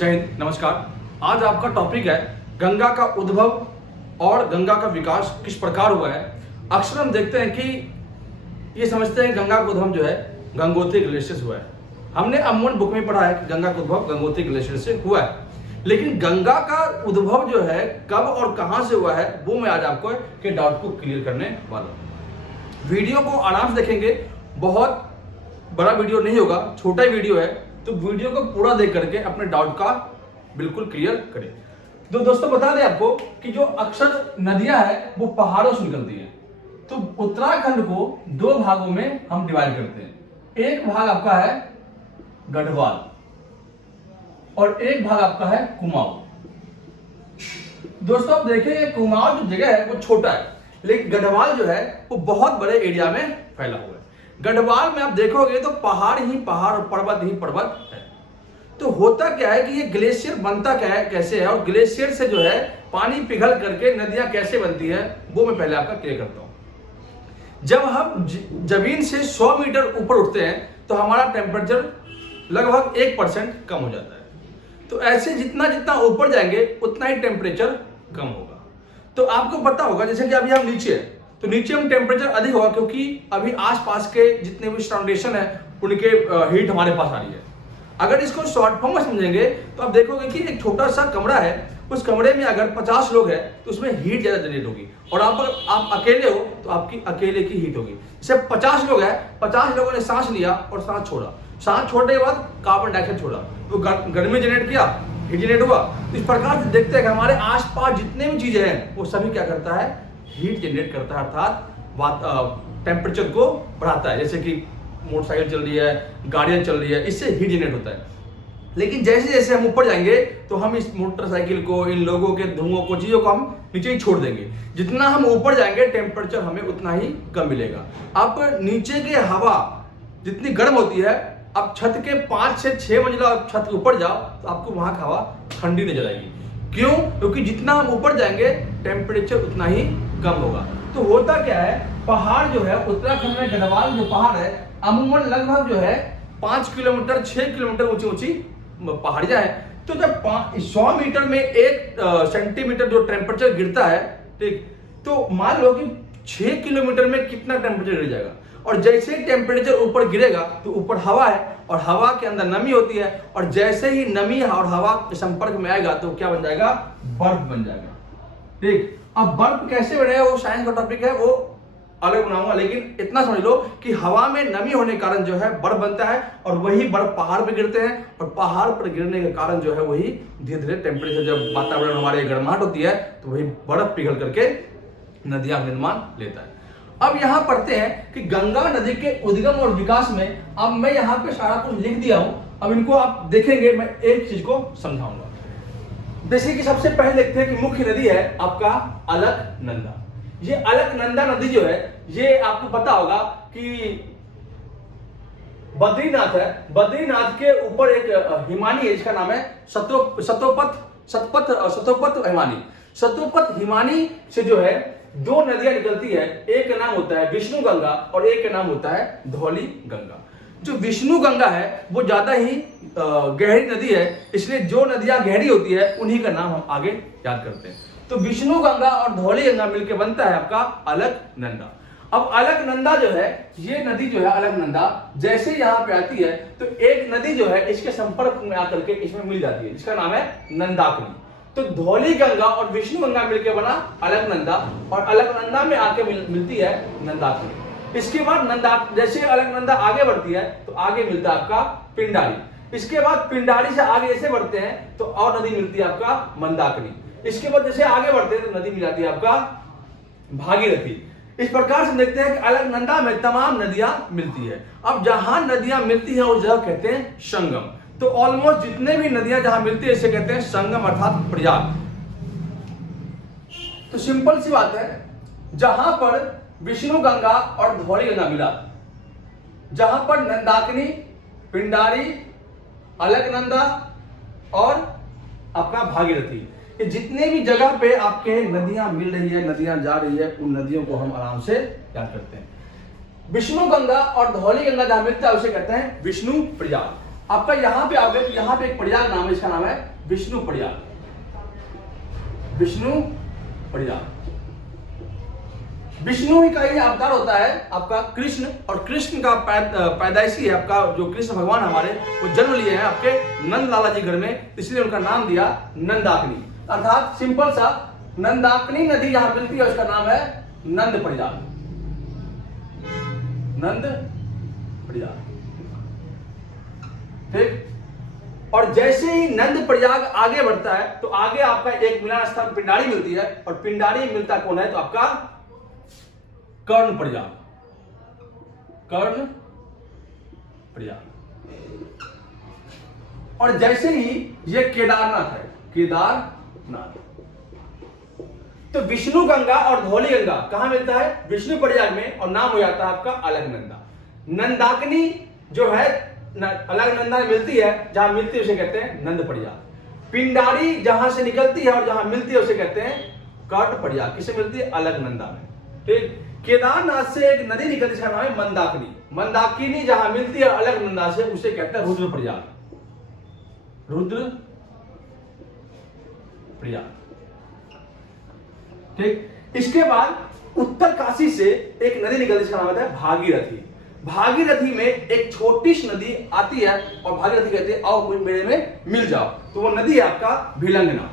जय हिंद, नमस्कार। आज आपका टॉपिक है गंगा का उद्भव और गंगा का विकास किस प्रकार हुआ है। अक्सर हम देखते हैं कि ये समझते हैं गंगा का उद्भव जो है गंगोत्री ग्लेशियर से हुआ है। हमने अमूमन बुक में पढ़ा है कि गंगा का उद्भव गंगोत्री ग्लेशियर से हुआ है, लेकिन गंगा का उद्भव जो है कब और कहां से हुआ है वो मैं आज आपको के डाउट को क्लियर करने वाला हूं। वीडियो को आराम से देखेंगे, बहुत बड़ा वीडियो नहीं होगा, छोटा ही वीडियो है, तो वीडियो को पूरा देख करके अपने डाउट का बिल्कुल क्लियर करें। तो दोस्तों बता दें आपको कि जो अक्सर नदियां हैं वो पहाड़ों से निकलती हैं। तो उत्तराखंड को दो भागों में हम डिवाइड करते हैं। एक भाग आपका है गढ़वाल और एक भाग आपका है कुमाऊं। दोस्तों आप देखें कुमाऊं जो जगह है वो छोटा है, लेकिन गढ़वाल जो है वो बहुत बड़े एरिया में फैला हुआ है। गढ़वाल में आप देखोगे तो पहाड़ ही पहाड़ और पर्वत ही पर्वत है। तो होता क्या है कि ये ग्लेशियर बनता क्या है, कैसे है, और ग्लेशियर से जो है पानी पिघल करके नदियां कैसे बनती है वो मैं पहले आपका क्लियर करता हूं। जब हम जमीन से 100 मीटर ऊपर उठते हैं तो हमारा टेम्परेचर लगभग 1% कम हो जाता है। तो ऐसे जितना जितना ऊपर जाएंगे उतना ही टेम्परेचर कम होगा। तो आपको पता होगा जैसे कि अभी हम नीचे हैं तो नीचे में टेम्परेचर अधिक होगा, क्योंकि अभी आसपास के जितने भी फाउंडेशन है उनके हीट हमारे पास आ रही है। अगर इसको शॉर्ट फॉर्म में समझेंगे तो आप देखोगे कि एक छोटा सा कमरा है, उस कमरे में अगर 50 लोग हैं तो उसमें हीट ज्यादा जनरेट होगी, और आप अकेले हो तो आपकी अकेले की हीट होगी। जैसे 50 लोग हैं, 50 लोगों ने सांस लिया और सांस छोड़ा, सांस छोड़ने के बाद कार्बन डाइऑक्साइड छोड़ा, तो गर्मी जनरेट किया, हीट जनरेट हुआ। तो इस प्रकार से देखते हैं कि हमारे आसपास जितने भी चीजें हैं वो सभी क्या करता है, हीट जनरेट करता है, अर्थात टेम्परेचर को बढ़ाता है। जैसे कि मोटरसाइकिल चल रही है, गाड़ियां चल रही है, इससे हीट जनरेट होता है। लेकिन जैसे जैसे हम ऊपर जाएंगे तो हम इस मोटरसाइकिल को, इन लोगों के धुओं को, चीजों को हम नीचे ही छोड़ देंगे। जितना हम ऊपर जाएंगे टेम्परेचर हमें उतना ही कम मिलेगा। अब नीचे की हवा जितनी गर्म होती है, अब छत के 5 से 6 मंजिला छत के ऊपर जाओ तो आपको वहां की हवा ठंडी नजर आएगी। क्यों? क्योंकि जितना हम ऊपर जाएंगे टेम्परेचर उतना ही कम होगा। तो होता क्या है, पहाड़ जो है उत्तराखंड में गढ़वाल जो पहाड़ है अमूमन लगभग जो है 5 किलोमीटर 6 किलोमीटर ऊंची ऊंची पहाड़ियां हैं। तो जब 100 मीटर में 1 सेंटीमीटर जो टेम्परेचर गिरता है, ठीक, तो मान लो कि 6 किलोमीटर में कितना टेम्परेचर गिर जाएगा। और जैसे ही टेम्परेचर ऊपर गिरेगा तो ऊपर हवा है और हवा के अंदर नमी होती है, और जैसे ही नमी और हवा के संपर्क में आएगा तो क्या बन जाएगा, बर्फ बन जाएगा। ठीक, अब बर्फ कैसे बनेगा वो साइंस का टॉपिक है, वो अलग बनाऊंगा, लेकिन इतना समझ लो कि हवा में नमी होने के कारण जो है बर्फ बनता है, और वही बर्फ पहाड़ पे गिरते हैं, और पहाड़ पर गिरने के कारण जो है वही धीरे धीरे टेम्परेचर, जब वातावरण हमारे गर्माहट होती है तो वही बर्फ पिघल करके नदियां निर्माण लेता है। अब यहां पढ़ते हैं कि गंगा नदी के उद्गम और विकास में, अब मैं यहां पे सारा कुछ लिख दिया हूं, अब इनको आप देखेंगे, मैं एक चीज को समझाऊंगा। जैसे कि सबसे पहले देखते हैं कि मुख्य नदी है आपका अलकनंदा। ये अलकनंदा नदी जो है, ये आपको पता होगा कि बद्रीनाथ है, बद्रीनाथ के ऊपर एक हिमानी है जिसका नाम है सतोपत हिमानी। सतोपत हिमानी से जो है 2 नदियां निकलती है, एक का नाम होता है विष्णु गंगा और एक का नाम होता है धौली गंगा। जो विष्णु गंगा है वो ज्यादा ही गहरी नदी है, इसलिए जो नदियां गहरी होती है उन्हीं का नाम हम आगे याद करते हैं। तो विष्णु गंगा और धौली गंगा मिलकर बनता है आपका अलकनंदा। अब अलकनंदा जो है, ये नदी जो है अलकनंदा, जैसे यहाँ पे आती है तो एक नदी जो है इसके संपर्क में आकर के इसमें मिल जाती है, जिसका नाम है नंदाकिनी। तो धौली गंगा और विष्णु गंगा मिलकर बना अलकनंदा, और अलकनंदा में आके मिलती है नंदाकिनी। इसके बाद जैसे अलकनंदा आगे बढ़ती है तो आगे मिलता है आपका पिंडारी। इसके बाद पिंडारी से आगे ऐसे बढ़ते हैं तो और नदी मिलती है आपका मंदाकिनी। इसके बाद जैसे आगे बढ़ते हैं तो नदी मिल जाती है आपका भागीरथी। इस प्रकार से देखते हैं कि अलकनंदा में तमाम नदियां मिलती है। अब जहां नदियां मिलती है उस जगह कहते हैं संगम। तो ऑलमोस्ट जितने भी नदियां जहां मिलती है इसे कहते हैं संगम अर्थात प्रयाग। तो सिंपल सी बात है, जहां पर विष्णु गंगा और धौली गंगा मिला, जहां पर नंदाकिनी, पिंडारी, अलकनंदा और आपका भागीरथी, ये जितने भी जगह पे आपके नदियां मिल रही है, नदियां जा रही है, उन नदियों को हम आराम से याद करते हैं। विष्णु गंगा और धौली गंगा जहां मिलता है उसे कहते हैं विष्णु प्रयाग। आपका यहां पे आओगे तो यहां पे एक प्रयाग नाम है, इसका नाम है विष्णु प्रयाग। विष्णु प्रयाग, विष्णु ही का ही अवतार होता है आपका कृष्ण, और कृष्ण का पैदाइशी है आपका जो कृष्ण भगवान हमारे वो जन्म लिए हैं आपके नंद लाला जी घर में, इसलिए उनका नाम दिया नंदाकिनी। अर्थात सिंपल सा नंदाकिनी नदी जहां मिलती है उसका नाम है नंद प्रयाग। नंद प्रयाग, ठीक। और जैसे ही नंद प्रयाग आगे बढ़ता है तो आगे आपका एक मिलन स्थान पिंडारी मिलती है, और पिंडारी मिलता कौन है तो आपका कर्ण प्रयाग। कर्ण प्रयाग, और जैसे ही ये केदारनाथ है, केदारनाथ, तो विष्णु गंगा और धौली गंगा कहां मिलता है, विष्णु प्रयाग में, और नाम हो जाता है आपका अलकनंदा। नंदाकिनी जो है अलकनंदा में मिलती है, जहां मिलती है उसे कहते हैं नंद प्रयाग। पिंडारी जहां से निकलती है और जहां मिलती है उसे कहते हैं कर्ण प्रयाग। किसे मिलती है, अलकनंदा में, ठीक। केदारनाथ से एक नदी निकलती है, इसका नाम है मंदाकिनी। मंदाकिनी जहां मिलती है अलकनंदा से उसे कहते हैं रुद्र प्रयाग। रुद्र प्रयाग, ठीक। इसके बाद उत्तर काशी से एक नदी निकलती है, इसका नाम होता है भागीरथी। भागीरथी में एक छोटी सी नदी आती है और भागीरथी कहते हैं आओ मेरे में मिल जाओ, तो वो नदी है आपका भिलंगना।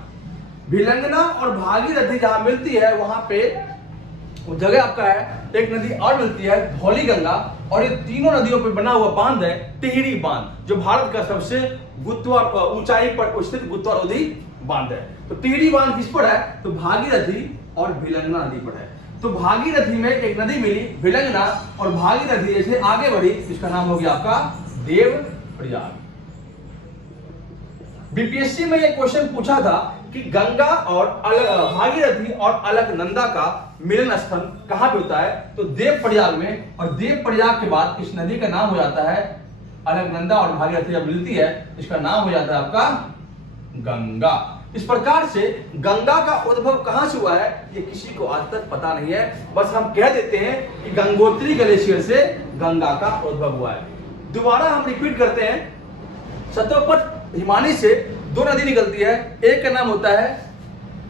भिलंगना और भागीरथी जहां मिलती है वहां पे वो जगह आपका है, एक नदी और मिलती है धौली गंगा, और ये तीनों नदियों पर बना हुआ बांध है टिहरी बांध, जो भारत का सबसे ऊंचाई पर स्थित गुत्वारोधी बांध है। तो टिहरी बांध किस पर है, तो भागीरथी और भिलंगना नदी पर है। तो भागीरथी में एक नदी मिली भिलंगना, और भागीरथी जैसे आगे बढ़ी इसका नाम हो गया आपका देव प्रयाग। बीपीएससी में ये क्वेश्चन पूछा था कि गंगा और भागीरथी और अलकनंदा का मिलन स्थल कहां पे होता है, तो देव प्रयाग में, और देव प्रयाग के बाद इस नदी का नाम हो जाता है अलकनंदा, और भागीरथी जब मिलती है इसका नाम हो जाता है आपका गंगा। इस प्रकार से गंगा का उद्भव कहां से हुआ है ये किसी को आज तक पता नहीं है, बस हम कह देते हैं कि गंगोत्री ग्लेशियर से गंगा का उद्भव हुआ है। दोबारा हम रिपीट करते हैं, सतोपथ हिमानी से दो नदी निकलती है, एक का नाम होता है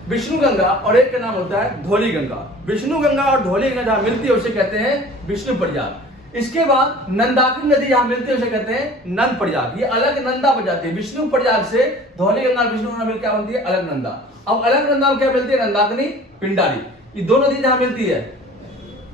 विष्णु गंगा और एक का नाम होता है धौली गंगा। विष्णु गंगा और धौली गंगा जहां मिलती है उसे कहते हैं विष्णु प्रयाग। इसके बाद नंदाकिनी नदी जहां मिलती है उसे कहते हैं नंद प्रयाग। ये अलकनंदा बन जाती है, विष्णु प्रयाग से धौली गंगा और विष्णु गंगा मिलकर क्या बनती है, अलकनंदा। अब अलकनंदा में क्या मिलती है, नंदाकिनी पिंडारी। ये दो नदी जहां मिलती है,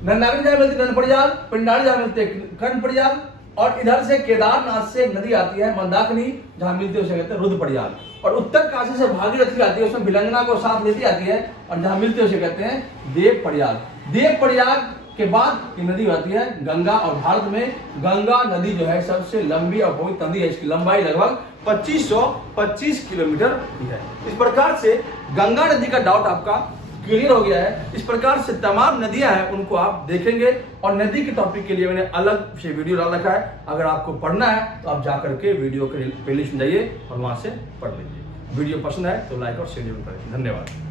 नंदाकिनी जहां मिलती है नंद प्रयाग, पिंडारी जहां मिलती है कर्ण प्रयाग, और इधर से केदारनाथ से एक नदी आती है मंदाकिनी, जहां मिलती है उसे कहते हैं रुद्र प्रयाग। और उत्तर काशी से भागीरथी आती है, उसमें भिलंगना को साथ लेती आती है, और जहां मिलती है उसे कहते हैं देव प्रयाग। देव प्रयाग के बाद ये नदी आती है गंगा, और भारत में गंगा नदी जो है सबसे लंबी और पवित्र नदी है, इसकी लंबाई लगभग 2525 किलोमीटर है। इस प्रकार से गंगा नदी का डाउट आपका क्लियर हो गया है। इस प्रकार से तमाम नदियां हैं उनको आप देखेंगे, और नदी के टॉपिक के लिए मैंने अलग से वीडियो डाल रखा है, अगर आपको पढ़ना है तो आप जाकर के वीडियो के प्लेलिस्ट में जाइए और वहां से पढ़ लीजिए। वीडियो पसंद आए तो लाइक और शेयर जरूर करें। धन्यवाद।